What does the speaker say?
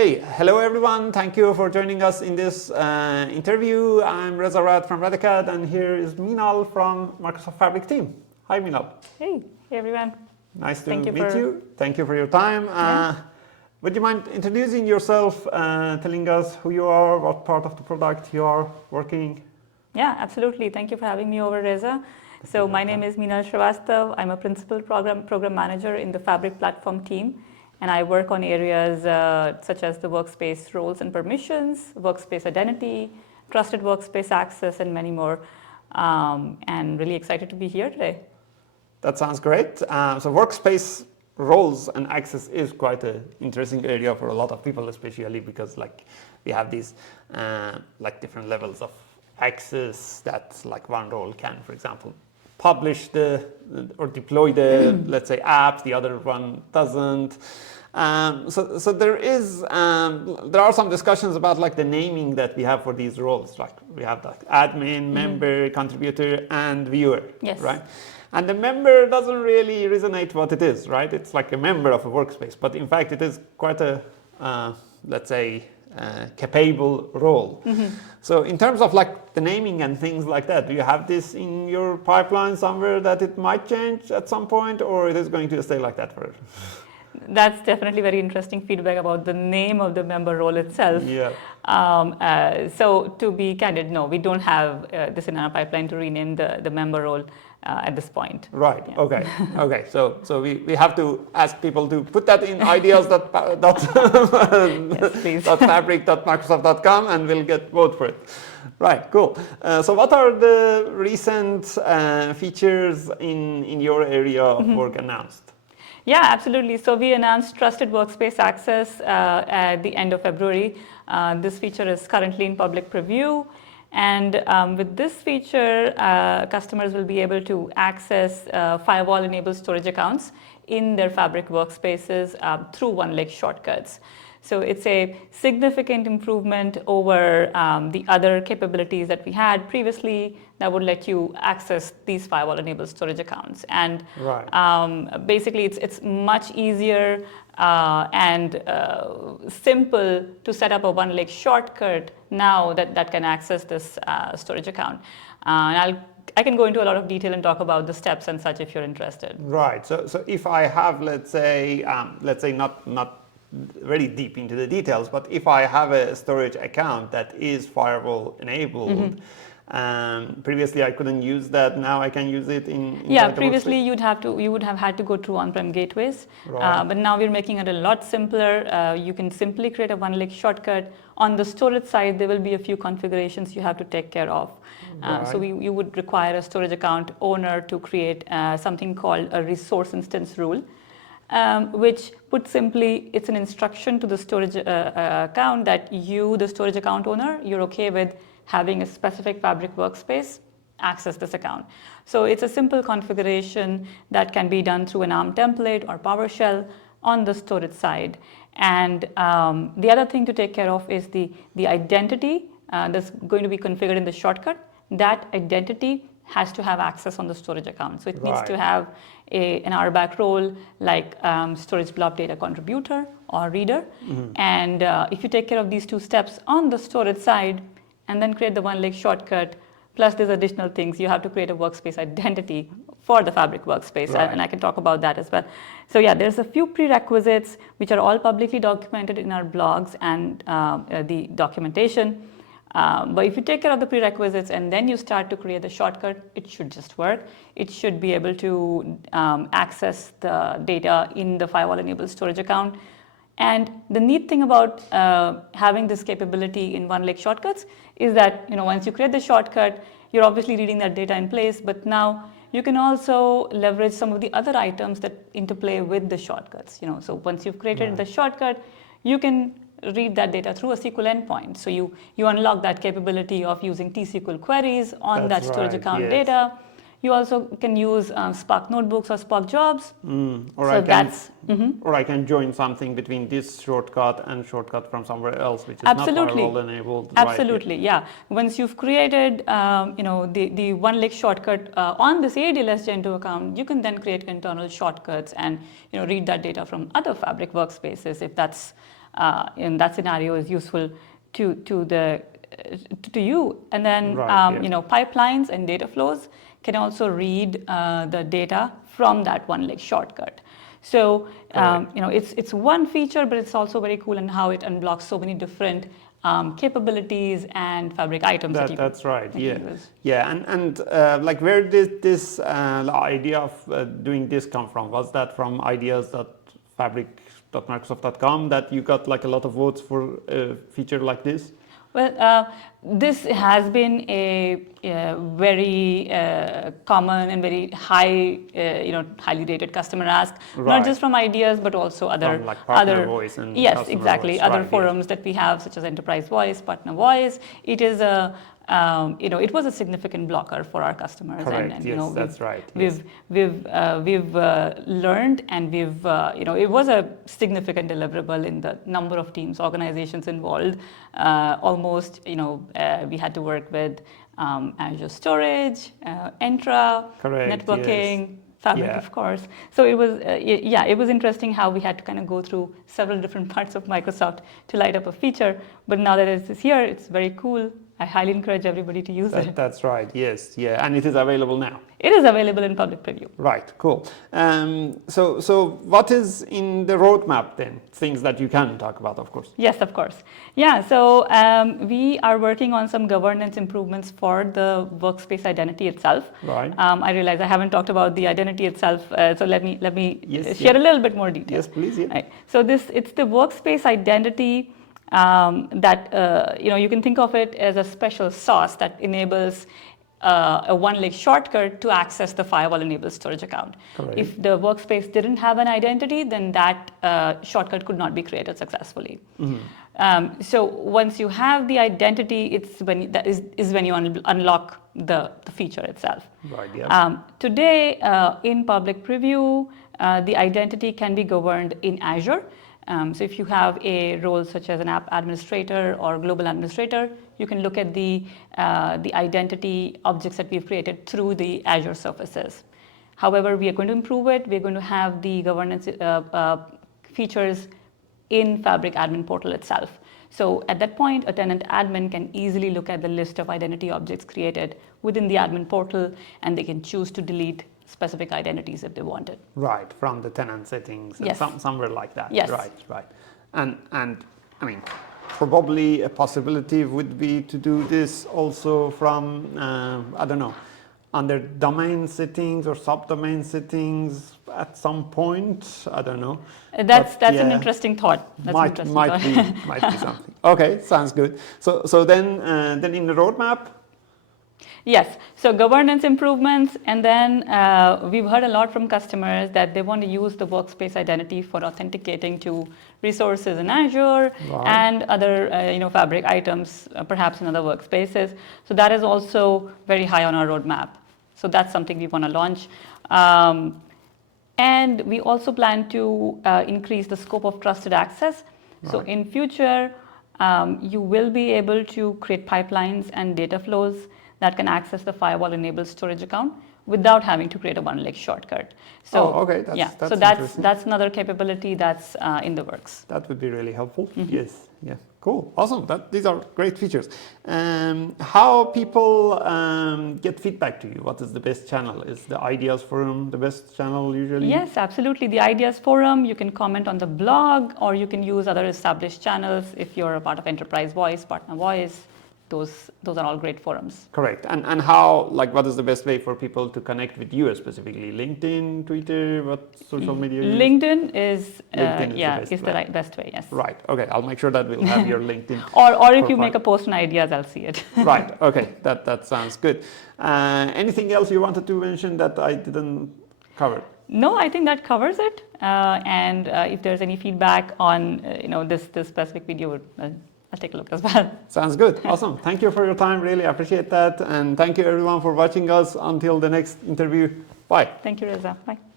Okay, hello everyone. Thank you for joining us in this interview. I'm Reza Rad from Radicat, and here is Meenal from Microsoft Fabric team. Hi, Meenal. Hey everyone. Nice to meet you. Thank you for your time. Would you mind introducing yourself, telling us who you are, what part of the product you are working? Yeah, absolutely. Thank you for having me over, Reza. So my name is Meenal Srivastva. I'm a principal program manager in the Fabric platform team. And I work on areas such as the workspace roles and permissions, workspace identity, trusted workspace access, and many more. And really excited to be here today. That sounds great. So workspace roles and access is quite an interesting area for a lot of people, especially because we have these different levels of access that one role can, for example, publish or deploy the let's say apps, the other one doesn't. So there are some discussions about the naming that we have for these roles. We have admin, member, contributor, and viewer. Yes. Right. And the member doesn't really resonate what it is, right? It's like a member of a workspace, but in fact it is quite a let's say capable role. So in terms of the naming and things like that, do you have this in your pipeline somewhere that it might change at some point, or it is going to stay like that forever? That's definitely very interesting feedback about the name of the member role itself. Yeah. So to be candid, no, we don't have this in our pipeline to rename the member role at this point. Right. Yeah. Okay. Okay. So we have to ask people to put that in ideas fabric.microsoft.com, and we'll get vote for it. Right. Cool. So what are the recent features in your area of work announced? Yeah, absolutely. So we announced Trusted Workspace Access at the end of February. This feature is currently in public preview. And with this feature, customers will be able to access firewall-enabled storage accounts in their Fabric workspaces through one-click shortcuts. So it's a significant improvement over the other capabilities that we had previously that would let you access these firewall-enabled storage accounts. And basically, it's much easier and simple to set up a one-click shortcut now that can access this storage account. And I can go into a lot of detail and talk about the steps and such if you're interested. Right. So if I have, let's say not very deep into the details, but if I have a storage account that is firewall enabled, previously I couldn't use that. Now I can use it in previously you would have had to go through on-prem gateways, but now we're making it a lot simpler. You can simply create a one-click shortcut. On the storage side, there will be a few configurations you have to take care of. So you would require a storage account owner to create something called a resource instance rule. Which put simply, it's an instruction to the storage account that you, the storage account owner, you're okay with having a specific Fabric workspace access this account. So it's a simple configuration that can be done through an ARM template or PowerShell on the storage side. And the other thing to take care of is the identity that's going to be configured in the shortcut. That identity has to have access on the storage account. So it needs to have an RBAC role like storage blob data contributor or reader. And if you take care of these two steps on the storage side and then create the one-click shortcut, plus there's additional things, you have to create a workspace identity for the Fabric workspace. And I can talk about that as well. So yeah, there's a few prerequisites which are all publicly documented in our blogs and the documentation. But if you take care of the prerequisites and then you start to create the shortcut, it should just work. It should be able to access the data in the firewall-enabled storage account. And the neat thing about having this capability in one-click shortcuts is that once you create the shortcut, you're obviously reading that data in place, but now you can also leverage some of the other items that interplay with the shortcuts. So once you've created the shortcut, you can read that data through a SQL endpoint. So you unlock that capability of using T-SQL queries on that storage account data. You also can use Spark notebooks or Spark jobs. Or I can join something between this shortcut and shortcut from somewhere else, which is not firewall enabled. Absolutely, yeah. Once you've created the one-click shortcut on this ADLS Gen2 account, you can then create internal shortcuts and read that data from other Fabric workspaces if that's in that scenario is useful to you. And then pipelines and data flows can also read the data from that one-leg shortcut. So it's one feature, but it's also very cool in how it unblocks so many different capabilities and Fabric items. That's right. Yeah. And like, where did this idea of doing this come from? Was that from ideas.fabric.microsoft.com that you got like a lot of votes for a feature like this? Well, this has been a very common and very high, highly rated customer ask, not just from ideas, but also other Partner Voice and yes, exactly, voice, other forums that we have, such as Enterprise Voice, Partner Voice. It is it was a significant blocker for our customers. Correct. And that's right. We've learned, and it was a significant deliverable in the number of teams, organizations involved. Almost, we had to work with Azure Storage, Entra, networking, Fabric, of course. So it was, it was interesting how we had to kind of go through several different parts of Microsoft to light up a feature. But now that it's here, it's very cool. I highly encourage everybody to use it. That's right, yes, and it is available now. It is available in public preview. Right, cool. So what is in the roadmap then? Things that you can talk about, of course. Yes, of course. Yeah, so we are working on some governance improvements for the workspace identity itself. Right. I realize I haven't talked about the identity itself, so let me share a little bit more detail. Yes, please. Yeah. Right. So it's the workspace identity. That you can think of it as a special sauce that enables a one-leg shortcut to access the firewall-enabled storage account. Correct. If the workspace didn't have an identity, then that shortcut could not be created successfully. Mm-hmm. So once you have the identity, it's when you unlock the feature itself. Right. Yeah. Today, in public preview, the identity can be governed in Azure. So if you have a role such as an app administrator or global administrator, you can look at the identity objects that we've created through the Azure surfaces. However, we are going to improve it. We're going to have the governance features in Fabric admin portal itself. So at that point, a tenant admin can easily look at the list of identity objects created within the admin portal, and they can choose to delete specific identities if they wanted. Right, from the tenant settings, and yes. somewhere like that. Yes. Right. And I mean, probably a possibility would be to do this also from, I don't know, under domain settings or subdomain settings at some point. I don't know. That's an interesting thought. Might be something. Okay, sounds good. So then in the roadmap. Yes, so governance improvements, and then we've heard a lot from customers that they want to use the workspace identity for authenticating to resources in Azure and other Fabric items, perhaps in other workspaces. So that is also very high on our roadmap. So that's something we want to launch. And we also plan to increase the scope of trusted access. Right. So in future, you will be able to create pipelines and data flows that can access the firewall-enabled storage account without having to create a one-leg shortcut. So, okay. That's another capability that's in the works. That would be really helpful. Mm-hmm. Yes. Yeah. Cool. Awesome. These are great features. How people get feedback to you? What is the best channel? Is the Ideas Forum the best channel usually? Yes, absolutely. The Ideas Forum, you can comment on the blog, or you can use other established channels if you're a part of Enterprise Voice, Partner Voice. Those are all great forums. Correct. And how, what is the best way for people to connect with you specifically? LinkedIn, Twitter, what social media? LinkedIn is the best way, yes. Right. Okay. I'll make sure that we'll have your LinkedIn. or if you make a post on Ideas, I'll see it. Right. Okay. That sounds good. Anything else you wanted to mention that I didn't cover? No, I think that covers it. And if there's any feedback on this specific video, I'll take a look as well. Sounds good. Awesome. Thank you for your time. Really appreciate that. And thank you everyone for watching us. Until the next interview. Bye. Thank you, Reza. Bye.